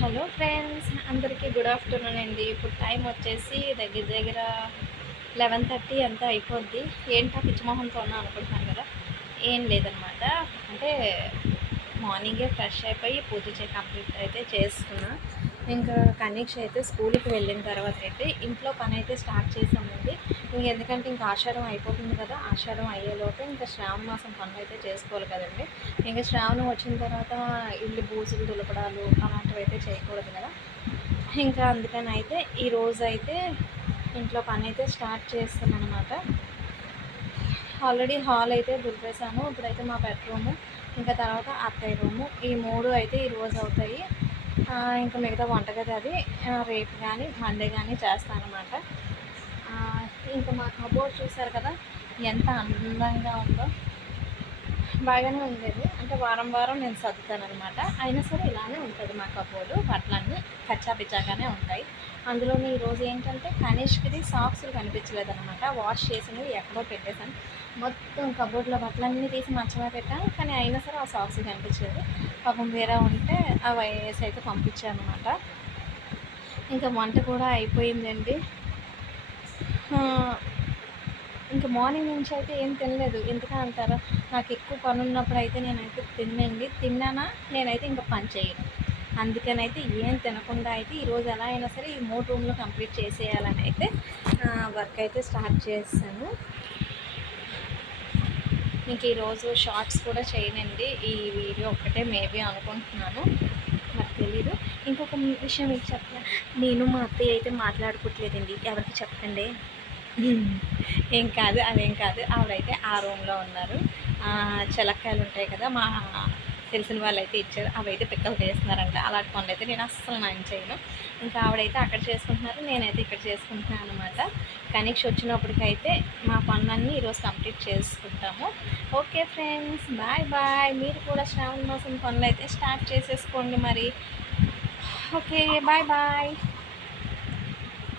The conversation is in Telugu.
హలో ఫ్రెండ్స్, అందరికీ గుడ్ ఆఫ్టర్నూన్ అండి. ఇప్పుడు టైం వచ్చేసి దగ్గర దగ్గర 11:30 అంతా అయిపోద్ది. ఏంటా పిచ్చిమొహంతో ఉన్నా అనుకుంటున్నాను కదా. ఏం లేదనమాట. అంటే మార్నింగే ఫ్రెష్ అయిపోయి పూజ కంప్లీట్ అయితే చేసుకున్నా. ఇంకా కనీక్ష అయితే స్కూల్కి వెళ్ళిన తర్వాత అయితే ఇంట్లో పని అయితే స్టార్ట్ చేసామండి. ఎందుకంటే ఇంకా ఆషాఢం అయిపోతుంది కదా. ఆషాఢం అయ్యేలోపు ఇంకా శ్రావణ మాసం పనులు అయితే చేసుకోవాలి కదండి. ఇంకా శ్రావణం వచ్చిన తర్వాత ఇల్లు బూజులు దులపడాలు అలాంటివి అయితే చేయకూడదు కదా. ఇంకా అందుకని అయితే ఈరోజు అయితే ఇంట్లో పని అయితే స్టార్ట్ చేస్తాను అనమాట. ఆల్రెడీ హాల్ అయితే దులిపేశాను. ఇప్పుడైతే మా బెడ్రూము, ఇంకా తర్వాత అత్తయ్య రూము, ఈ మూడు అయితే ఈరోజు అవుతాయి. ఇంకా మిగతా వంటగది అది రేపు కానీ మండే కానీ చేస్తానమాట. ఇంకా మా కబోర్డ్ చూసారు కదా ఎంత అందంగా ఉందో. బాగానే ఉండేది, అంటే వారం వారం నేను సర్దుతానమాట. అయినా సరే ఇలానే ఉంటుంది మా కబోర్డు. బట్టలన్నీ కచ్చాపిచ్చాగానే ఉంటాయి. అందులోని ఈరోజు ఏంటంటే కనిష్క్ది సాక్స్లు కనిపించలేదన్నమాట. వాష్ చేసినవి ఎక్కడో పెట్టేశాను. మొత్తం కబోర్డ్లో బట్టలన్నీ తీసి మంచమే పెట్టాను, కానీ అయినా సరే ఆ సాక్స్ కనిపించలేదు. పాపం వేరే ఉంటే అవి వేసి అయితే పంపించాను అనమాట. ఇంకా వంట కూడా అయిపోయిందండి. ఇంకా మార్నింగ్ నుంచి అయితే ఏం తినలేదు. ఎందుకని అంటారా, నాకు ఎక్కువ పని ఉన్నప్పుడు అయితే నేనైతే తిన్నానా నేనైతే ఇంకా పని చేయను. అందుకనైతే ఏం తినకుండా అయితే ఈరోజు ఎలా అయినా సరే ఈ 3 రూమ్లు కంప్లీట్ చేసేయాలని అయితే వర్క్ అయితే స్టార్ట్ చేస్తాను. ఇంక ఈరోజు షార్ట్స్ కూడా చేయనండి, ఈ వీడియో ఒక్కటే మేబీ అనుకుంటున్నాను, నాకు తెలీదు. ఇంకొక విషయం మీకు చెప్తా, నేను మా అత్తయ్య అయితే మాట్లాడుకోవట్లేదండి, ఎవరికి చెప్పండి. ఏం కాదు, అదేం కాదు. ఆవిడైతే ఆ రూమ్లో ఉన్నారు. చెలక్కాయలు ఉంటాయి కదా, మా తెలిసిన వాళ్ళు అయితే ఇచ్చారు, అవైతే పిక్కలు చేస్తున్నారంట. అలాంటి పనులు అయితే నేను అస్సలు నేను చేయను. ఇంకా ఆవిడైతే అక్కడ చేసుకుంటున్నారు, నేనైతే ఇక్కడ చేసుకుంటున్నాను అనమాట. కనీక్ష వచ్చినప్పటికైతే మా పనులన్నీ ఈరోజు కంప్లీట్ చేసుకుంటాము. Okay friends, bye bye. మీరు కూడా శ్రావణ మాసం పనులు అయితే స్టార్ట్ చేసేసుకోండి మరి. Okay, bye bye.